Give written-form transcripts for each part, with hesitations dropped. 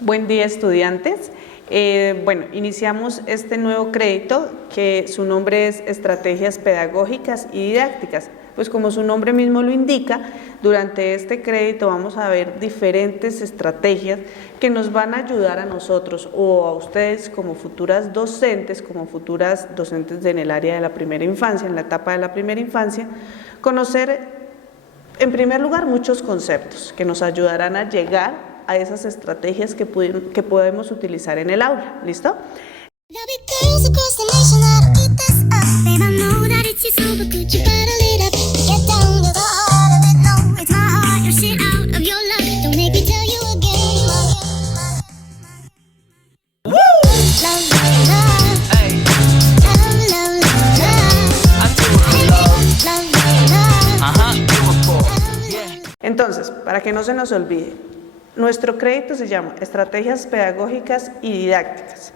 Buen día, estudiantes. Bueno, iniciamos este nuevo crédito que su nombre es Estrategias Pedagógicas y Didácticas. Pues como su nombre mismo lo indica, durante este crédito vamos a ver diferentes estrategias que nos van a ayudar a nosotros o a ustedes como futuras docentes en el área de la primera infancia, en la etapa de la primera infancia, conocer en primer lugar muchos conceptos que nos ayudarán a llegar a esas estrategias que podemos utilizar en el aula. ¿Listo? Entonces, para que no se nos olvide, nuestro crédito se llama Estrategias Pedagógicas y Didácticas.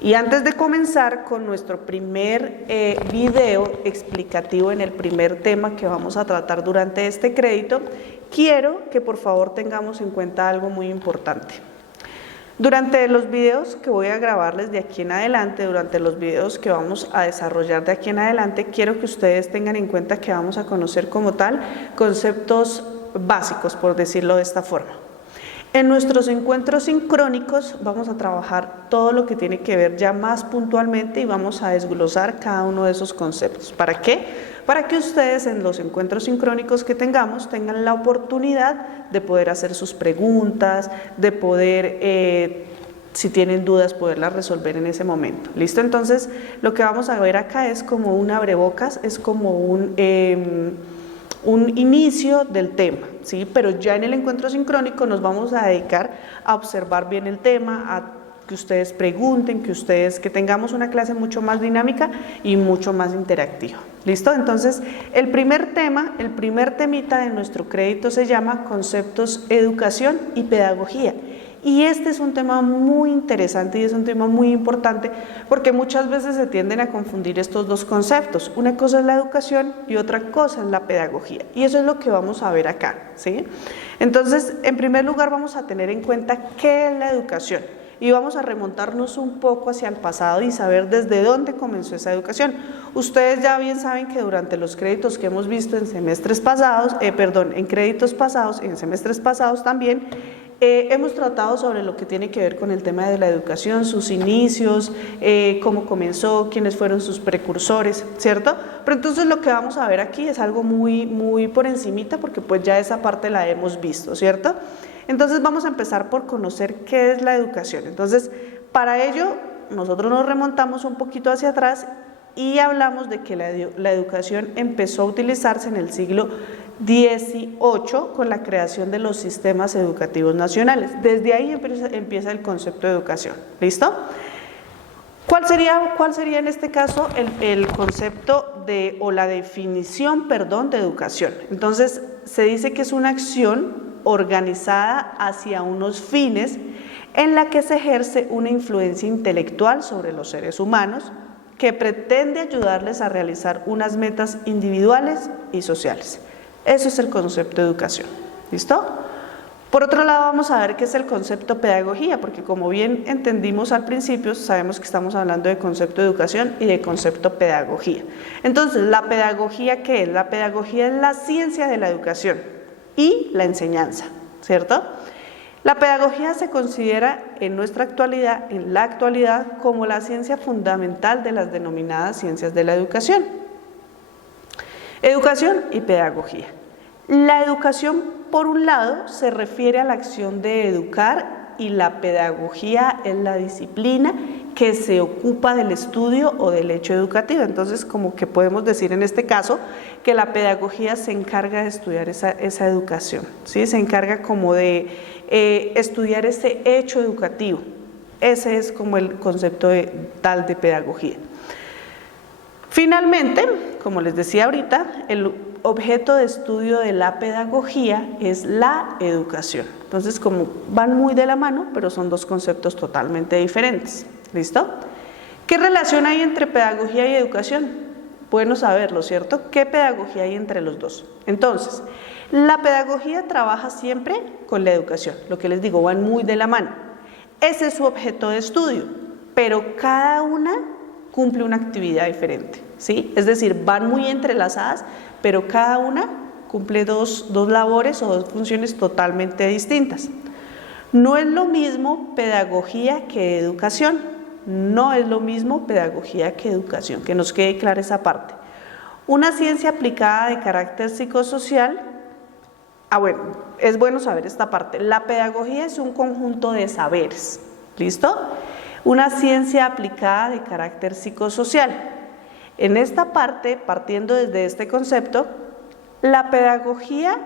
Y antes de comenzar con nuestro primer video explicativo en el primer tema que vamos a tratar durante este crédito, quiero que por favor tengamos en cuenta algo muy importante. Durante los videos que voy a grabarles de aquí en adelante, durante los videos que vamos a desarrollar de aquí en adelante, quiero que ustedes tengan en cuenta que vamos a conocer como tal conceptos básicos, por decirlo de esta forma. En nuestros encuentros sincrónicos vamos a trabajar todo lo que tiene que ver ya más puntualmente y vamos a desglosar cada uno de esos conceptos. ¿Para qué? Para que ustedes en los encuentros sincrónicos que tengamos tengan la oportunidad de poder hacer sus preguntas, de poder, si tienen dudas, poderlas resolver en ese momento. ¿Listo? Entonces, lo que vamos a ver acá es como un abrebocas, es como un inicio del tema, ¿sí? Pero ya en el encuentro sincrónico nos vamos a dedicar a observar bien el tema, a que ustedes pregunten, que tengamos una clase mucho más dinámica y mucho más interactiva. ¿Listo? Entonces, el primer temita de nuestro crédito se llama Conceptos, Educación y Pedagogía. Y este es un tema muy interesante y es un tema muy importante porque muchas veces se tienden a confundir estos dos conceptos. Una cosa es la educación y otra cosa es la pedagogía. Y eso es lo que vamos a ver acá, ¿sí? Entonces, en primer lugar vamos a tener en cuenta qué es la educación y vamos a remontarnos un poco hacia el pasado y saber desde dónde comenzó esa educación. Ustedes ya bien saben que durante los créditos que hemos visto en semestres pasados, en créditos pasados, en semestres pasados también, hemos tratado sobre lo que tiene que ver con el tema de la educación, sus inicios, cómo comenzó, quiénes fueron sus precursores, ¿cierto? Pero entonces lo que vamos a ver aquí es algo muy por encimita porque pues ya esa parte la hemos visto, ¿cierto? Entonces vamos a empezar por conocer qué es la educación. Entonces, para ello nosotros nos remontamos un poquito hacia atrás y hablamos de que la educación empezó a utilizarse en el siglo XVIII con la creación de los sistemas educativos nacionales. Desde ahí empieza el concepto de educación. ¿Listo? ¿Cuál sería en este caso el concepto o la definición, de educación? Entonces, se dice que es una acción organizada hacia unos fines en la que se ejerce una influencia intelectual sobre los seres humanos que pretende ayudarles a realizar unas metas individuales y sociales. Eso es el concepto de educación. ¿Listo? Por otro lado, vamos a ver qué es el concepto pedagogía, porque como bien entendimos al principio, sabemos que estamos hablando de concepto de educación y de concepto pedagogía. Entonces, ¿la pedagogía qué es? La pedagogía es la ciencia de la educación y la enseñanza, ¿cierto? La pedagogía se considera en la actualidad, como la ciencia fundamental de las denominadas ciencias de la educación. Educación y pedagogía. La educación, por un lado, se refiere a la acción de educar y la pedagogía es la disciplina que se ocupa del estudio o del hecho educativo. Entonces, como que podemos decir en este caso que la pedagogía se encarga de estudiar esa educación, ¿sí? Se encarga como de estudiar ese hecho educativo. Ese es como el concepto tal de pedagogía. Finalmente, como les decía ahorita, el objeto de estudio de la pedagogía es la educación. Entonces, como van muy de la mano, pero son dos conceptos totalmente diferentes. ¿Listo? ¿Qué relación hay entre pedagogía y educación? Bueno saberlo, ¿cierto? ¿Qué pedagogía hay entre los dos? Entonces, La pedagogía trabaja siempre con la educación, lo que les digo, van muy de la mano. Ese es su objeto de estudio, pero cada una cumple una actividad diferente, ¿sí? Es decir, van muy entrelazadas, pero cada una cumple dos labores o dos funciones totalmente distintas. No es lo mismo pedagogía que educación, no es lo mismo pedagogía que educación, que nos quede clara esa parte. Una ciencia aplicada de carácter psicosocial, bueno, es bueno saber esta parte, la pedagogía es un conjunto de saberes, ¿listo? Una ciencia aplicada de carácter psicosocial. En esta parte, partiendo desde este concepto, la pedagogía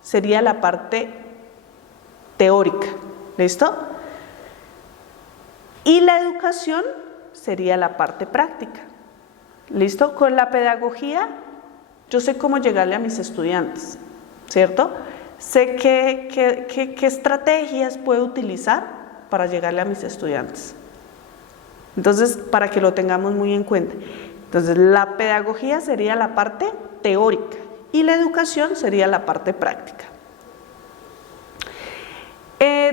sería la parte teórica, ¿listo? Y la educación sería la parte práctica, ¿listo? Con la pedagogía yo sé cómo llegarle a mis estudiantes, ¿cierto? Sé qué estrategias puedo utilizar para llegarle a mis estudiantes. Entonces, para que lo tengamos muy en cuenta. Entonces, la pedagogía sería la parte teórica y la educación sería la parte práctica.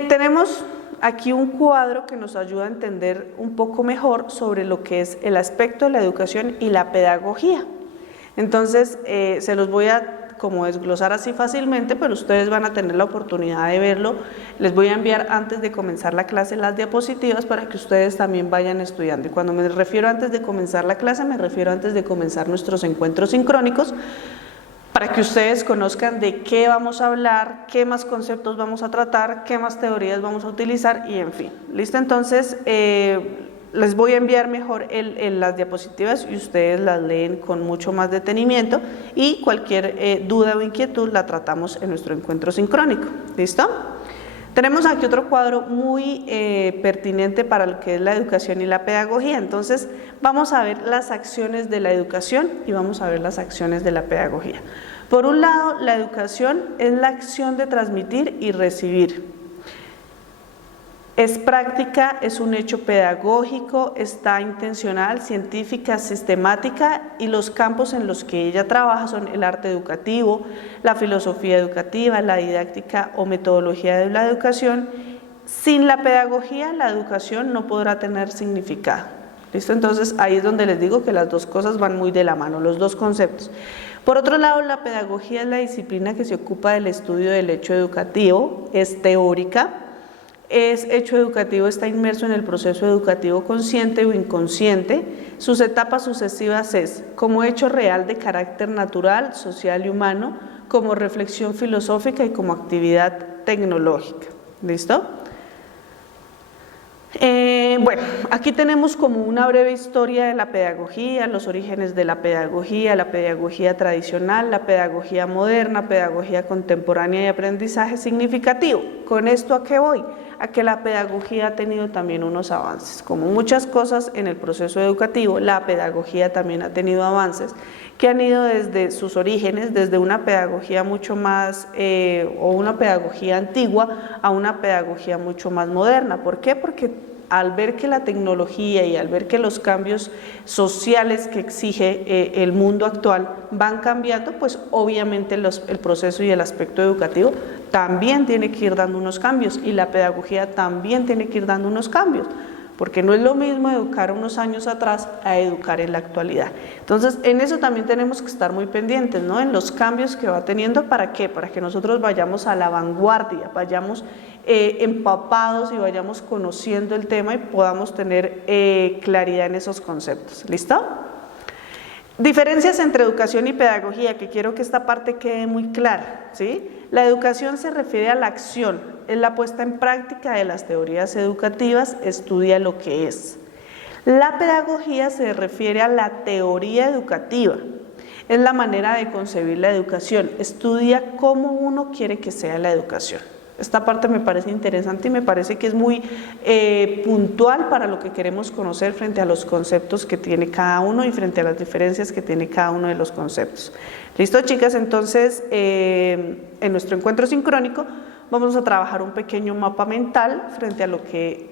Tenemos aquí un cuadro que nos ayuda a entender un poco mejor sobre lo que es el aspecto de la educación y la pedagogía. Entonces, se los voy a como desglosar así fácilmente, pero ustedes van a tener la oportunidad de verlo. Les voy a enviar antes de comenzar la clase las diapositivas para que ustedes también vayan estudiando. Y cuando me refiero antes de comenzar la clase, me refiero antes de comenzar nuestros encuentros sincrónicos, para que ustedes conozcan de qué vamos a hablar, qué más conceptos vamos a tratar, qué más teorías vamos a utilizar y en fin. ¿Listo? Entonces, les voy a enviar mejor las diapositivas y ustedes las leen con mucho más detenimiento y cualquier duda o inquietud la tratamos en nuestro encuentro sincrónico. ¿Listo? Tenemos aquí otro cuadro muy pertinente para lo que es la educación y la pedagogía. Entonces, vamos a ver las acciones de la educación y vamos a ver las acciones de la pedagogía. Por un lado, la educación es la acción de transmitir y recibir. Es práctica, es un hecho pedagógico, está intencional, científica, sistemática y los campos en los que ella trabaja son el arte educativo, la filosofía educativa, la didáctica o metodología de la educación. Sin la pedagogía, la educación no podrá tener significado. ¿Listo? Entonces ahí es donde les digo que las dos cosas van muy de la mano, los dos conceptos. Por otro lado, la pedagogía es la disciplina que se ocupa del estudio del hecho educativo, es teórica. Es hecho educativo, está inmerso en el proceso educativo consciente o inconsciente. Sus etapas sucesivas es como hecho real de carácter natural, social y humano, como reflexión filosófica y como actividad tecnológica. ¿Listo? Bueno, aquí tenemos como una breve historia de la pedagogía, los orígenes de la pedagogía tradicional, la pedagogía moderna, pedagogía contemporánea y aprendizaje significativo. ¿Con esto a qué voy? A que la pedagogía ha tenido también unos avances. Como muchas cosas en el proceso educativo, la pedagogía también ha tenido avances que han ido desde sus orígenes, desde una pedagogía mucho más, o una pedagogía antigua a una pedagogía mucho más moderna. ¿Por qué? Porque al ver que la tecnología y al ver que los cambios sociales que exige el mundo actual van cambiando, pues obviamente el proceso y el aspecto educativo también tiene que ir dando unos cambios y la pedagogía también tiene que ir dando unos cambios, porque no es lo mismo educar unos años atrás a educar en la actualidad. Entonces, en eso también tenemos que estar muy pendientes, ¿no? En los cambios que va teniendo, ¿para qué? Para que nosotros vayamos a la vanguardia, vayamos empapados y vayamos conociendo el tema y podamos tener claridad en esos conceptos. ¿Listo? Diferencias entre educación y pedagogía, que quiero que esta parte quede muy clara, ¿sí? La educación se refiere a la acción, es la puesta en práctica de las teorías educativas, estudia lo que es. La pedagogía se refiere a la teoría educativa, es la manera de concebir la educación, estudia cómo uno quiere que sea la educación. Esta parte me parece interesante y me parece que es muy puntual para lo que queremos conocer frente a los conceptos que tiene cada uno y frente a las diferencias que tiene cada uno de los conceptos. ¿Listo, chicas? Entonces, en nuestro encuentro sincrónico vamos a trabajar un pequeño mapa mental frente a lo que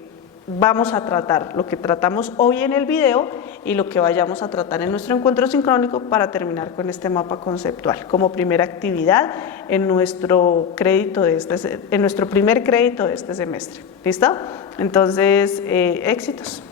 vamos a tratar, lo que tratamos hoy en el video y lo que vayamos a tratar en nuestro encuentro sincrónico para terminar con este mapa conceptual como primera actividad en nuestro crédito en nuestro primer crédito de este semestre. ¿Listo? Entonces, éxitos.